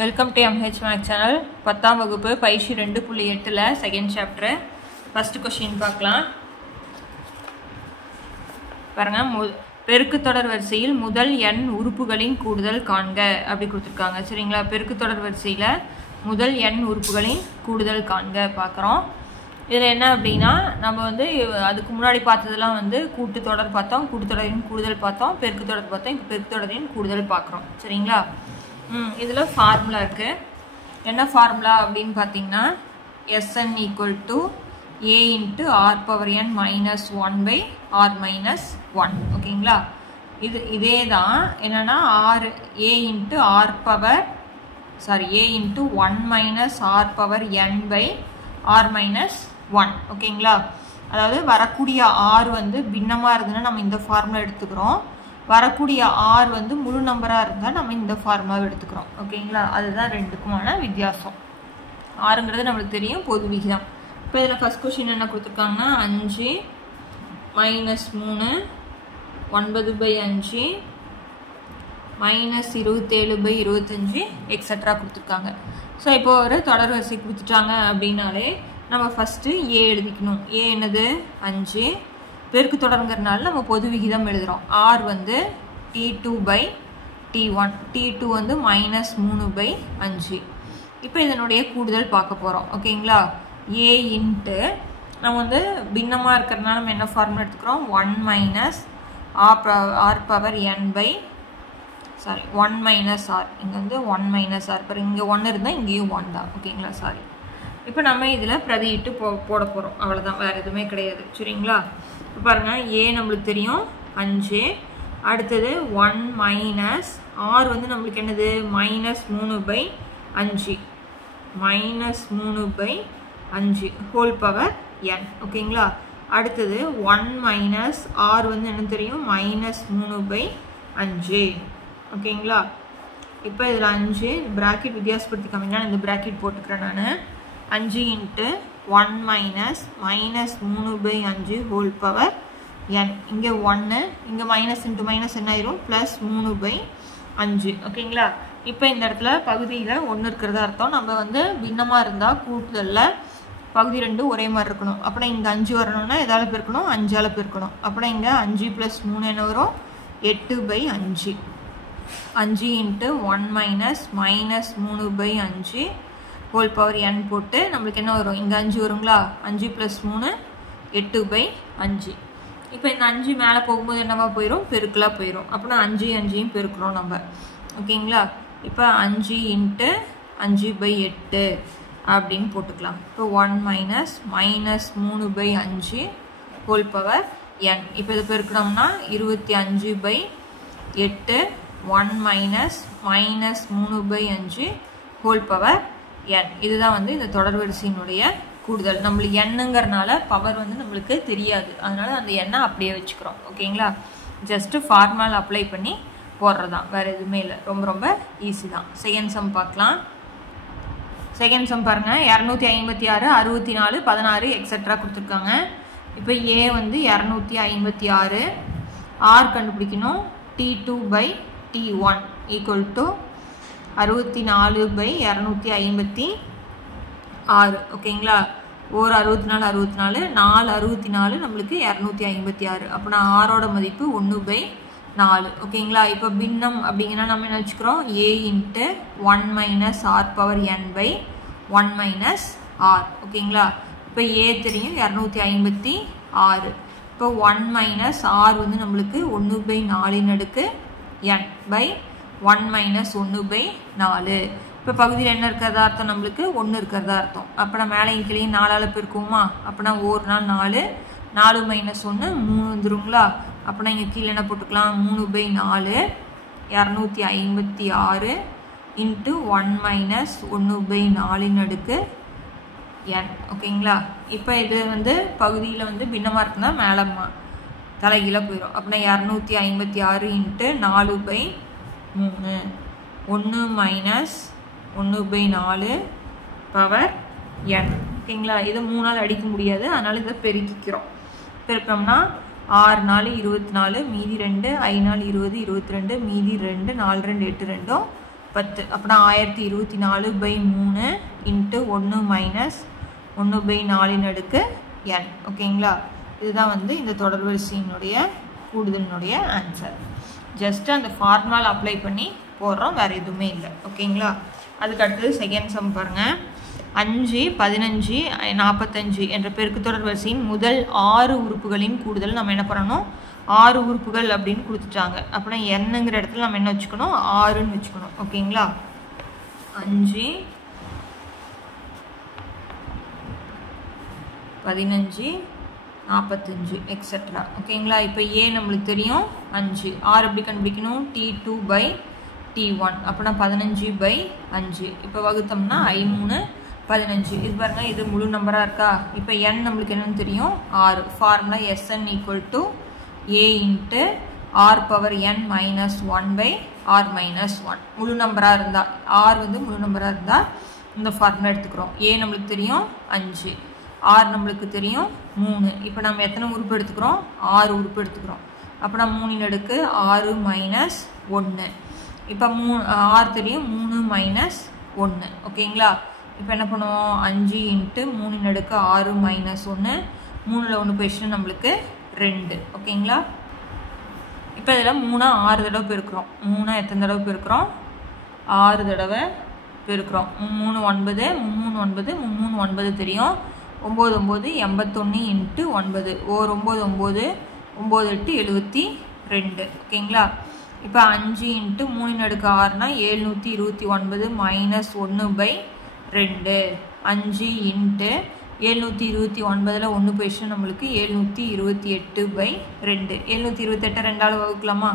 Welcome to MH Maths channel. 10ஆம் வகுப்பு பயிற்சி 2.8ல செகண்ட் சாப்டர் ஃபர்ஸ்ட் क्वेश्चन பார்க்கலாம். பாருங்க, பெருக்கு தொடர் வரிசையில் முதல் n உறுப்புகளின் கூடுதல் காண்க அப்படி கொடுத்திருக்காங்க. சரிங்களா? பெருக்கு தொடர் வரிசையில முதல் n உறுப்புகளின் கூடுதல் காண்க பார்க்குறோம். இதில் என்ன அப்படின்னா, நம்ம வந்து அதுக்கு முன்னாடி பார்த்ததெல்லாம் வந்து கூட்டு தொடர் பார்த்தோம், கூட்டு தொடரின் கூடுதல் பார்த்தோம், பெருக்கு தொடர் பார்த்தோம். இப்போ பெருக்கு தொடரின் கூடுதல் பார்க்குறோம். சரிங்களா? இதில் ஃபார்முலா இருக்குது. என்ன ஃபார்முலா அப்படின்னு பார்த்தீங்கன்னா, Sn = a × r⁻n - 1/r - 1. ஓகேங்களா? இதே தான் என்னன்னா a × 1 - r⁻n/r - 1. ஓகேங்களா? அதாவது வரக்கூடிய r வந்து பின்னமாக இருந்ததுன்னா நம்ம இந்த ஃபார்முலா எடுத்துக்கிறோம். வரக்கூடிய r வந்து முழு நம்பராக இருந்தால் நம்ம இந்த ஃபார்முலாவை எடுத்துக்கிறோம். ஓகேங்களா? அதுதான் ரெண்டுக்குமான வித்தியாசம். ஆறுங்கிறது நம்மளுக்கு தெரியும், பொது விகிதம். இப்போ இதில் ஃபர்ஸ்ட் கொஸ்டின் என்ன கொடுத்துருக்காங்கன்னா, 5 - 3 9/5 -27/25 எக்ஸட்ரா கொடுத்துருக்காங்க. ஸோ இப்போ ஒரு தொடர் வரிசை கொடுத்துட்டாங்க அப்படின்னாலே நம்ம ஃபஸ்ட்டு ஏ எழுதிக்கணும். ஏ என்னது? 5. பெருக்கு தொடர்ங்கிறதுனால நம்ம பொது விகிதம் எழுதுகிறோம். ஆர் வந்து T2/T1, T2 வந்து -3/5. இப்போ இதனுடைய கூடுதல் பார்க்க போகிறோம். ஓகேங்களா? ஏ இன்ட்டு நம்ம வந்து பின்னமாக இருக்கிறதுனால நம்ம என்ன ஃபார்முலா எடுத்துக்கிறோம்? 1 - r⁻n இங்கே வந்து 1 - r. இங்கே 1 இருந்தால் இங்கேயும் 1 தான். ஓகேங்களா? சாரி. இப்போ நம்ம இதில் பிரதியிட்டு போட போகிறோம். அவ்வளோதான், வேறு எதுவுமே கிடையாது. சரிங்களா? இப்போ பாருங்கள், ஏ நம்மளுக்கு தெரியும் 5. அடுத்தது 1 - r வந்து நம்மளுக்கு என்னது? -3/5 ஹோல் பவர் n. ஓகேங்களா? அடுத்தது 1 - r வந்து என்ன தெரியும்? -3/5. ஓகேங்களா? இப்போ இதில் 5 ப்ராக்கெட் வித்தியாசப்படுத்தி காமிங்கன்னா இந்த ப்ராக்கெட் போட்டுக்கிறேன் நான். 5 × 1 - -3/5 ஹோல் பவர் n. இங்கே 1, இங்கே மைனஸ் இன்ட்டு மைனஸ் என்ன ஆயிரும்? +3/5. ஓகேங்களா? இப்போ இந்த இடத்துல பகுதியில் 1 இருக்கிறதா அர்த்தம். நம்ம வந்து பின்னமாக இருந்தால் கூட்டுதலில் பகுதி 2 ஒரே மாதிரி இருக்கணும். அப்புறம் இங்கே 5 வரணும்னா எதால் பெருக்கணும்? 5ஆல் பெருக்கணும். அப்புறம் இங்கே 5 + 3 என்ன வரும்? 8/5. 5 × 1 - -3/5 ஹோல் பவர் n போட்டு நம்மளுக்கு என்ன வரும்? இங்கே 5 வருங்களா? 5 + 3 8/5. இப்போ இந்த 5 மேலே போகும்போது என்னவா போயிடும்? பெருக்கலாக போயிடும். அப்படின்னா 5 பெருக்கிறோம் நம்ம. ஓகேங்களா? இப்போ 5 × 5/8 அப்படின்னு போட்டுக்கலாம். இப்போ 1 - -3/5 ஹோல் பவர் n. இப்போ இதை பெருக்கணும்னா 25/8 1 - -3/5 ஹோல் பவர் n. இதுதான் வந்து இந்த தொடர் வரிசையினுடைய கூடுதல். நம்மளுக்கு எண்ணுங்கிறனால பவர் வந்து நம்மளுக்கு தெரியாது, அதனால அந்த எண்ணை அப்படியே வச்சுக்கிறோம். ஓகேங்களா? ஜஸ்ட்டு ஃபார்முலா அப்ளை பண்ணி போடுறதான், வேறு எதுவுமே இல்லை. ரொம்ப ரொம்ப ஈஸி தான். செகண்ட் சம் பார்க்கலாம். செகண்ட் சம் பாருங்கள். 256 64 16 எக்ஸட்ரா கொடுத்துருக்காங்க. இப்போ ஏ வந்து 256, ஆர் கண்டுபிடிக்கணும். T2/T1 = 64/256. ஓகேங்களா? ஒரு 64 64 4 நம்மளுக்கு 256. அப்படின்னா ஆரோட மதிப்பு 1/4. ஓகேங்களா? இப்போ பின்னம் அப்படிங்கன்னா நம்ம என்ன வச்சுக்கிறோம்? a × 1 - r⁻n/1 - r. ஓகேங்களா? இப்போ ஏ தெரியும் 256. இப்போ 1 - r வந்து நம்மளுக்கு 1/4 n/1 - 1/4. இப்போ பகுதியில் என்ன இருக்கிறதா அர்த்தம்? நம்மளுக்கு 1 இருக்கிறதா அர்த்தம். அப்போ நான் மேலே கீழேயும் 4ஆல் பெருக்குவோமா? அப்போனா 1 நாள் 4, 4 - 1 3 வந்துருங்களா? அப்போனா இங்கே கீழே என்ன போட்டுக்கலாம்? 3/4 256 × 1 - 1/4 n. ஓகேங்களா? இப்போ இது வந்து பகுதியில் வந்து பின்னமாக இருக்குன்னா மேலே தலைகீழாக போயிடும். அப்படின்னா 256 × 4/3 1 - 1/4 பவர் n. ஓகேங்களா? இதை 3ஆல் அடிக்க முடியாது, அதனால் இதை பெருக்கிக்கிறோம். பெருக்கம்னா 6 நாள் 24, மீதி 2, 5 நாள் 20 22, மீதி 2, 4 2 8 2 10 அப்படின்னா 1024/3 இன்ட்டு 1 மைனஸ் 1/4 அடுக்கு n. ஓகேங்களா? இதுதான் வந்து இந்த தொடர்வரிசையினுடைய கூடுதலினுடைய ஆன்சர். ஜஸ்ட் அந்த ஃபார்முலா அப்ளை பண்ணி போடுறோம், வேறு எதுவுமே இல்லை. ஓகேங்களா? அதுக்கு அடுத்தது செகண்ட் சம் பாருங்கள். 5, 15, 45 என்ற பெருக்குத்தொடர் வரிசையின் முதல் 6 உறுப்புகளின் கூடுதல் நம்ம என்ன பண்ணணும்? 6 உறுப்புகள் அப்படின்னு கொடுத்துட்டாங்க. அப்படின்னா என்னங்கிற இடத்துல நம்ம என்ன வச்சுக்கணும்? 6ன்னு வச்சுக்கணும். ஓகேங்களா? 5, 15, 45 எக்ஸெட்ரா. ஓகேங்களா? இப்போ ஏ நம்மளுக்கு தெரியும் 5. ஆர் எப்படி கண்டுபிடிக்கணும்? T2/T1 அப்படின்னா 15/5. இப்போ வகுத்தோம்னா I3 15. இது பாருங்கள், இது முழு நம்பராக இருக்கா? இப்போ n நம்மளுக்கு என்னன்னு தெரியும்? 6. Formula Sn = A × r⁻n - 1/r - 1. முழு நம்பராக இருந்தால், r வந்து முழு நம்பராக இருந்தால் இந்த ஃபார்முலா எடுத்துக்கிறோம். A நம்மளுக்கு தெரியும் 5, r நம்மளுக்கு தெரியும் 3. இப்போ நம்ம எத்தனை உறுப்பு எடுத்துக்கிறோம்? 6 உறுப்பு எடுத்துக்கிறோம். அப்படின்னா 3 அடுக்கு 6 - 1. இப்போ 6 தெரியும், 3 - 1. ஓகேங்களா? இப்போ என்ன பண்ணுவோம்? 5 × 3 அடுக்கு 6 - 1. 3ல் 1 போயிடுச்சுன்னா நம்மளுக்கு 2. ஓகேங்களா? இப்போ இதில் 3 6 தடவை பெருக்கிறோம். 3 எத்தனை தடவை பெருக்கிறோம்? 6 தடவை பெருக்கிறோம். 3 9, 3 9, 3 9 தெரியும். 9 9 81 × 9. 9 9 9 8 72. ஓகேங்களா? இப்போ 5 × 3 அடுக்கு 6னா 729 - 1/2. 5 × 729ல் 1 போயிடுச்சுன்னா நம்மளுக்கு 728/2. 728 2ஆல் வகுக்கலாமா?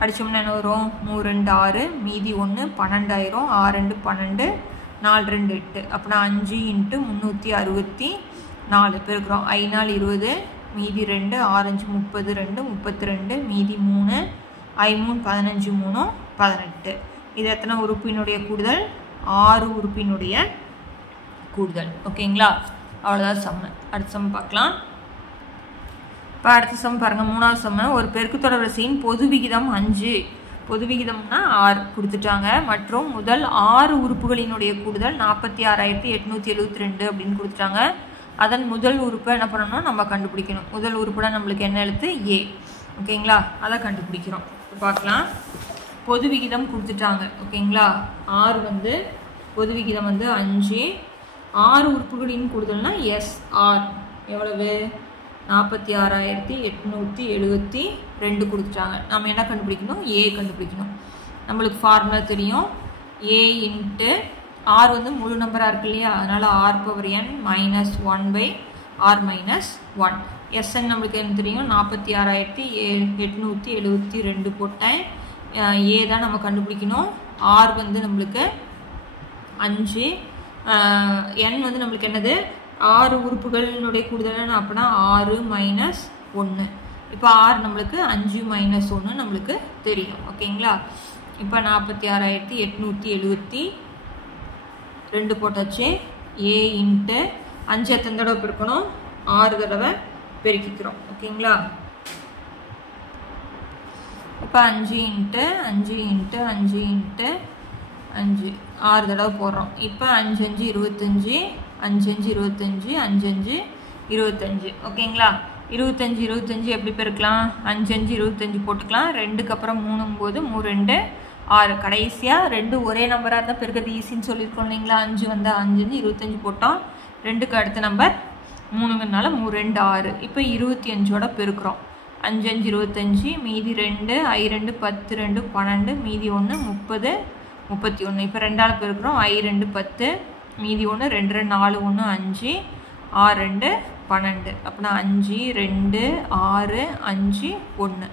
அடித்தோம்னா என்ன வரும்? 3 2 6, மீதி 1 12 ஆயிரும். 6 2 12, 4 2 8. அப்படின்னா 5 × 364 பெருக்கிறோம். 5 4 20, மீதி 2, 6 5 32, 32, மீதி 3, I3 15 3 18. இது எத்தனை உறுப்பினுடைய கூடுதல்? 6 உறுப்பினுடைய கூடுதல். ஓகேங்களா? அவ்வளோதான் சம்மு. அடுத்த சம் பார்க்கலாம். இப்போ அடுத்த சம் பாருங்கள். 3வது சம்மு. ஒரு பெருக்குத்தொடர் வரிசையின் பொது விகிதம் 5, பொது விகிதம்னா 6 கொடுத்துட்டாங்க. மற்றும் முதல் 6 உறுப்புகளினுடைய கூடுதல் 46,872 அப்படின்னு கொடுத்துட்டாங்க. அதன் முதல் உறுப்பை என்ன பண்ணணும்? நம்ம கண்டுபிடிக்கணும். முதல் உறுப்புனா நம்மளுக்கு என்ன எழுத்து? A. ஓகேங்களா? அதை கண்டுபிடிக்கிறோம். பார்க்கலாம். பொது விகிதம் கொடுத்துட்டாங்க. ஓகேங்களா? 6 வந்து பொது விகிதம் வந்து 5. 6 உறுப்புகளின் கூடுதல்னா SR எவ்வளவு? 46,872 கொடுத்துட்டாங்க. நம்ம என்ன கண்டுபிடிக்கணும்? A கண்டுபிடிக்கணும். நம்மளுக்கு ஃபார்முலா தெரியும். A × R வந்து முழு நம்பராக இருக்கு இல்லையா? அதனால் r⁻n - 1/r - 1. Sn நம்மளுக்கு என்ன தெரியும்? 46,872 போட்டேன். A தான் நம்ம கண்டுபிடிக்கணும். R வந்து நம்மளுக்கு 5. n வந்து நம்மளுக்கு என்னது? 6 உறுப்புகளினுடைய கூடுதல் அப்படின்னா 6 - 1. இப்போ R நம்மளுக்கு 5 - 1 நம்மளுக்கு தெரியும். ஓகேங்களா? இப்போ 46,872 போட்டாச்சு. A × 5 எத்தனை தடவை பெருக்கணும்? 6 தடவை பெருக்கிக்கிறோம். ஓகேங்களா? இப்போ 5 × 5 × 5 × 5 6 தடவை போடுறோம். இப்போ 5 5 25, 5 5 25, 5 5 25. ஓகேங்களா? 25 25 எப்படி பெருக்கலாம்? 5 5 25 போட்டுக்கலாம். 2க்கு அப்புறம் 3 போது 3 2 6. கடைசியாக 2 ஒரே நம்பராக இருந்தால் பெருக்கிறது ஈஸின்னு சொல்லியிருக்கோம் இல்லைங்களா? 5 வந்தால் 5 5 25 போட்டோம். 2க்கு அடுத்த நம்பர் 3ங்கனால 3 2 6. இப்போ 25ஓட பெருக்கிறோம். 5 5 25, மீதி 2, I2 10 2 12, மீதி 1 30 31. இப்போ 2ஆல் பெருக்கிறோம். I2 10, மீதி 1 2 2 4 1 5, 6 2 12. அப்படின்னா 5 2 6 5 1.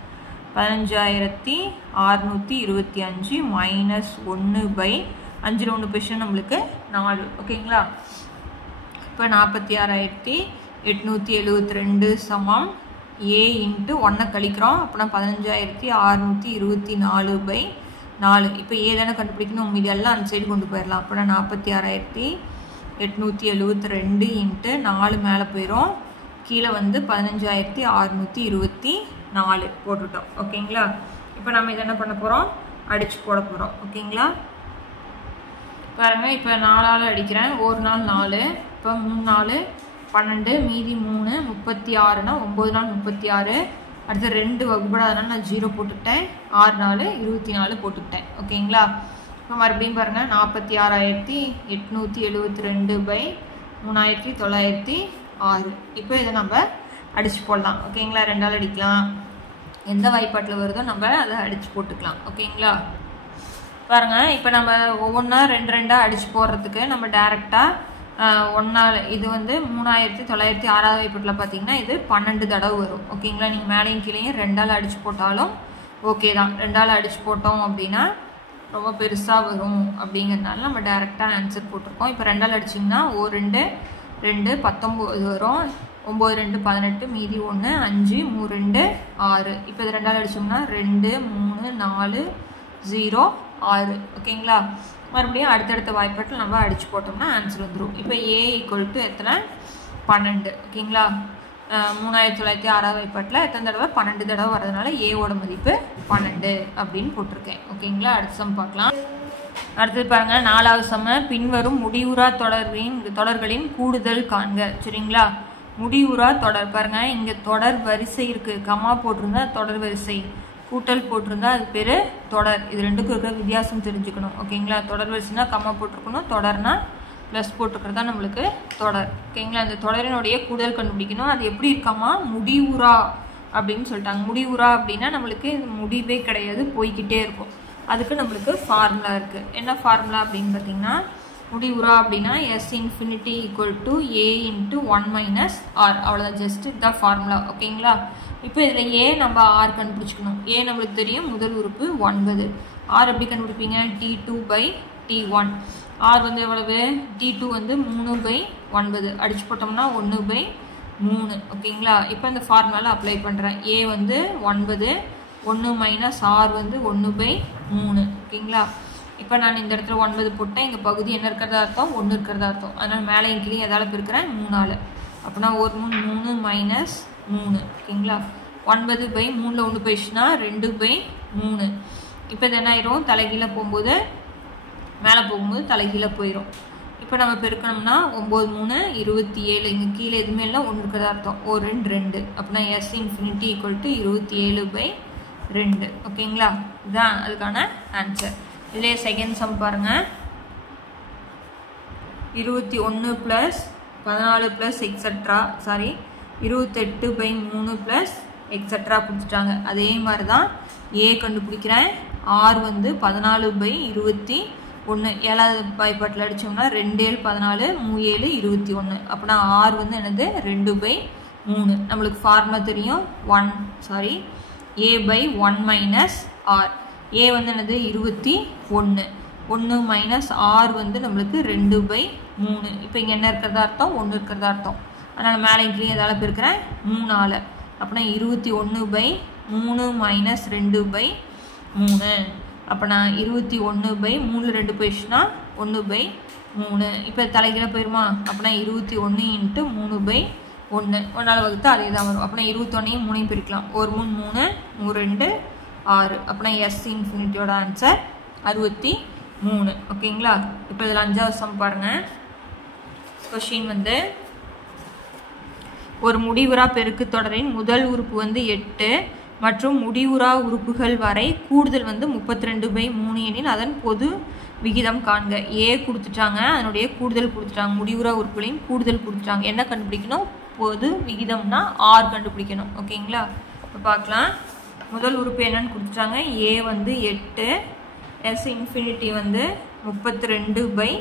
15,625 - 1/5ல் 1 போயிடுச்சுன்னா நம்மளுக்கு 4. ஓகேங்களா? இப்போ 46,872 சமம் A × 1 கழிக்கிறோம். அப்படின்னா 15,624/4. இப்போ A தானே கண்டுபிடிக்கணும். மீதி எல்லாம் அந்த சைடு கொண்டு போயிடலாம். அப்படின்னா 46,872 × 4 மேலே போயிடும். கீழே வந்து 15,624 போட்டுட்டோம். ஓகேங்களா? இப்போ நம்ம இதை என்ன பண்ண போகிறோம்? அடித்து போட போகிறோம். ஓகேங்களா? பாருங்க இப்போ 4ஆல் அடிக்கிறேன். ஒரு நாள் 4, இப்போ 3 நாள் 12, மீதி 3 36னா 9 நாள் 36. அடுத்து 2 வகுப்படாதனால நான் 0 போட்டுக்கிட்டேன். 6 நாள் 24 போட்டுக்கிட்டேன். ஓகேங்களா? இப்போ மறுபடியும் பாருங்கள் 46,872/3906. இப்போ இதை நம்ம அடித்து போடலாம். ஓகேங்களா? 2ஆல் அடிக்கலாம். எந்த வாய்ப்பாட்டில் வருதோ நம்ம அதை அடித்து போட்டுக்கலாம். ஓகேங்களா? பாருங்கள் இப்போ நம்ம ஒவ்வொன்றா 2 அடித்து போடுறதுக்கு நம்ம டேரெக்டாக 1 இது வந்து 3906 வாய்ப்பாட்டில் பார்த்தீங்கன்னா இது 12 தடவை வரும். ஓகேங்களா? நீங்கள் மேலேயும் கீழேயும் 2ஆல் அடித்து போட்டாலும் ஓகே தான். 2ஆல் அடித்து போட்டோம் அப்படின்னா ரொம்ப பெருசாக வரும். அப்படிங்கிறதுனால நம்ம டேரெக்டாக ஆன்சர் போட்டிருக்கோம். இப்போ 2ஆல் அடிச்சிங்கன்னா 1 2 2 19 வரும். 9 2 18, மீதி 1 5 3 2 6. இப்போ இது 2ஆல் அடிச்சோம்னா 2 3 4 0 6. ஓகேங்களா? மறுபடியும் அடுத்தடுத்த வாய்ப்பாட்டில் நம்ம அடித்து போட்டோம்னா ஆன்சர் வந்துடும். இப்போ A = எத்தனை? 12. ஓகேங்களா? 3906 வாய்ப்பாட்டில் எத்தனை தடவை? 12 தடவை வரதுனால ஏவோட மதிப்பு 12 அப்படின்னு போட்டிருக்கேன். ஓகேங்களா? அடுத்த சம் பார்க்கலாம். அடுத்தது பாருங்கள் 4வது சம. பின்வரும் முடிவுறா தொடர்களின் கூடுதல் காண்க. சரிங்களா? முடிவுறா தொடர் பாருங்கள். இங்கே தொடர் வரிசை இருக்குது. கமா போட்டிருந்தா தொடர் வரிசை, கூட்டல் போட்டிருந்தா அது பேர் தொடர். இது ரெண்டுக்கும் இருக்கிற வித்தியாசம் தெரிஞ்சுக்கணும். ஓகேங்களா? தொடர் வரிசைனா கமா போட்டிருக்கணும், தொடர்னா ப்ளஸ் போட்டிருக்கிறது தான் நம்மளுக்கு தொடர். ஓகேங்களா? அந்த தொடரினுடைய கூடுதல் கண்டுபிடிக்கணும். அது எப்படி இருக்காமா? முடிவுறா அப்படின்னு சொல்லிட்டாங்க. முடிவுறா அப்படின்னா நம்மளுக்கு முடிவே கிடையாது, போய்கிட்டே இருக்கும். அதுக்கு நம்மளுக்கு ஃபார்முலா இருக்குது. என்ன ஃபார்முலா அப்படின்னு பார்த்தீங்கன்னா, முடிவுறா அப்படின்னா S ∞ = A × 1 - R. அவ்வளோதான், ஜஸ்ட் இதுதான் ஃபார்முலா. ஓகேங்களா? இப்போ இதில் A நம்ம R கண்டுபிடிச்சிக்கணும். A நம்மளுக்கு தெரியும், முதல் உறுப்பு 9. R எப்படி கண்டுபிடிப்பீங்க? T2/T1. R வந்து எவ்வளவு? T2 வந்து 3/9. அடிச்சு போட்டோம்னா 1/3. ஓகேங்களா? இப்போ இந்த ஃபார்முலாவில் அப்ளை பண்ணுறேன். A வந்து 9, 1 - R வந்து 1/3. ஓகேங்களா? இப்போ நான் இந்த இடத்துல 9 போட்டேன். இங்கே பகுதி என்ன இருக்கிறதா அர்த்தம்? 1 இருக்கிறதா அர்த்தம். அதனால் மேலே கீழே எதால் பிரிக்கிறேன்? 3ஆல். அப்படின்னா 1 3 -3. ஓகேங்களா? 9/3ல் 1 போயிடுச்சுன்னா 2/3. இப்போ இது என்ன ஆயிரும்? தலைகீழ போகும்போது, மேலே போகும்போது தலைகீழ போயிடும். இப்போ நம்ம பெருக்கணும்னா 9 3 27. இங்கே கீழே எதுவுமே இல்லை, 1 இருக்கிறதா அர்த்தம். 1 2 2. அப்படின்னா S ∞ = 27/2. ஓகேங்களா? இதுதான் அதுக்கான ஆன்சர். இதிலே செகண்ட் சம் பாருங்கள். 21 + 14 + எக்ஸட்ரா 28/3 + எக்ஸட்ரா கொடுத்துட்டாங்க. அதே மாதிரி தான் A கண்டுபிடிக்கிறேன். R வந்து 14/21. 7வது வாய்ப்பாட்டில் அடித்தோம்னா 2 7 14, 3 7 21. அப்படின்னா R வந்து என்னது? 2/3. நம்மளுக்கு ஃபார்முலா தெரியும். A/1 - R. A வந்து என்னது? 21. 1 - R வந்து நம்மளுக்கு 2/3. இப்போ இங்கே என்ன இருக்கிறதா அர்த்தம்? 1 இருக்கிறதா அர்த்தம். அதனால் மேலே கீழே எதால் பெருக்கிறேன்? 3ஆல். அப்படின்னா 21/3 - 2/3. அப்போ நான் 21/3 2 போயிடுச்சுன்னா 1/3. இப்போ தலைகீழ போயிடுமா? அப்படின்னா 21 × 3/1. 1ஆல் வகுத்து அதே தான் வரும். அப்படின்னா 21ஐயும் 3ஐயும் பிரிக்கலாம். 1 3 3 3 2 6. அப்படின்னா S ∞ ஆன்சர் 63. ஓகேங்களா? இப்போ இதில் 5வது சம் பாருங்கள். கொஷின் வந்து, ஒரு முடிவுறா பெருக்கு தொடரின் முதல் உறுப்பு வந்து 8 மற்றும் முடிவுறா உறுப்புகள் வரை கூடுதல் வந்து 32/3 எனில் அதன் பொது விகிதம் காண்க. A கொடுத்துட்டாங்க, அதனுடைய கூடுதல் கொடுத்துட்டாங்க. முடிவுறா உறுப்புகளையும் கூடுதல் கொடுத்துட்டாங்க. என்ன கண்டுபிடிக்கணும்? பொது விகிதம்னா R கண்டுபிடிக்கணும். ஓகேங்களா? இப்போ பார்க்கலாம். முதல் உறுப்பு என்னன்னு கொடுத்துட்டாங்க. A வந்து 8, S ∞ வந்து 32/3.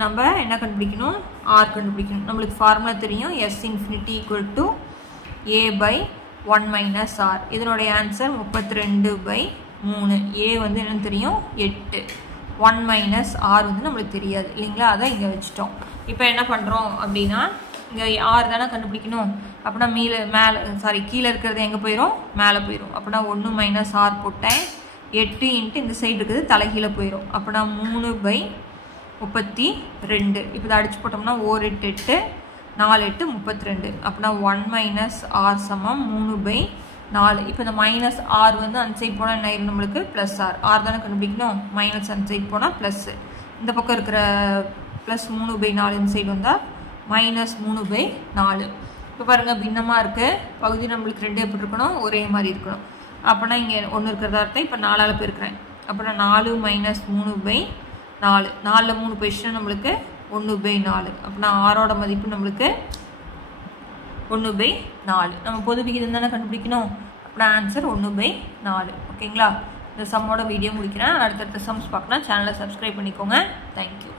நம்ம என்ன கண்டுபிடிக்கணும்? R கண்டுபிடிக்கணும். நம்மளுக்கு ஃபார்முலா தெரியும். S ∞ = A/1 - R. இதனுடைய ஆன்சர் 32/3. A வந்து என்னன்னு தெரியும்? 8. 1 - R வந்து நம்மளுக்கு தெரியாது இல்லைங்களா? அதை இங்கே வச்சுட்டோம். இப்போ என்ன பண்ணுறோம் அப்படின்னா, இங்கே R தானே கண்டுபிடிக்கணும். அப்படின்னா கீழே இருக்கிறது எங்கே போயிடும்? மேலே போயிடும். அப்படின்னா 1 - R போட்டேன். 8 × இந்த சைடு இருக்குது, தலைகீழ போயிடும். அப்படின்னா 3/32. இப்போ இதை அடிச்சு போட்டோம்னா 1 8 8 4 8 32. அப்படின்னா 1 - R = 3/4. இப்போ இந்த -R வந்து அந்த சைட் போனால் என்ன ஆயிரும்? நம்மளுக்கு +R. R தானே கண்டுபிடிக்கணும். மைனஸ் அந்த சைட் போனால் ப்ளஸ். இந்த பக்கம் இருக்கிற +3/4 இந்த சைடு வந்தால் -3/4. இப்போ பாருங்கள் பின்னமாக இருக்குது. பகுதி நம்மளுக்கு 2 எப்படி இருக்கணும், ஒரே மாதிரி இருக்கணும். அப்போனா இங்கே 1 இருக்கிறதா அர்த்தம். இப்போ 4ஆல் பெருக்கிறேன். அப்போனா 4 - 3/4. 4ல் 3 போயிடுச்சுன்னா நம்மளுக்கு 1/4. அப்போனா 6ஓட மதிப்பு நம்மளுக்கு 1/4. நம்ம பொது விகிதம் தானே கண்டுபிடிக்கணும். அப்போனா ஆன்சர் 1/4. ஓகேங்களா? இந்த சம்மோட வீடியோ முடிக்கிறேன். அடுத்தடுத்த சம்ஸ் பார்க்கலாம். சேனலை சப்ஸ்கிரைப் பண்ணிக்கோங்க. தேங்க்யூ.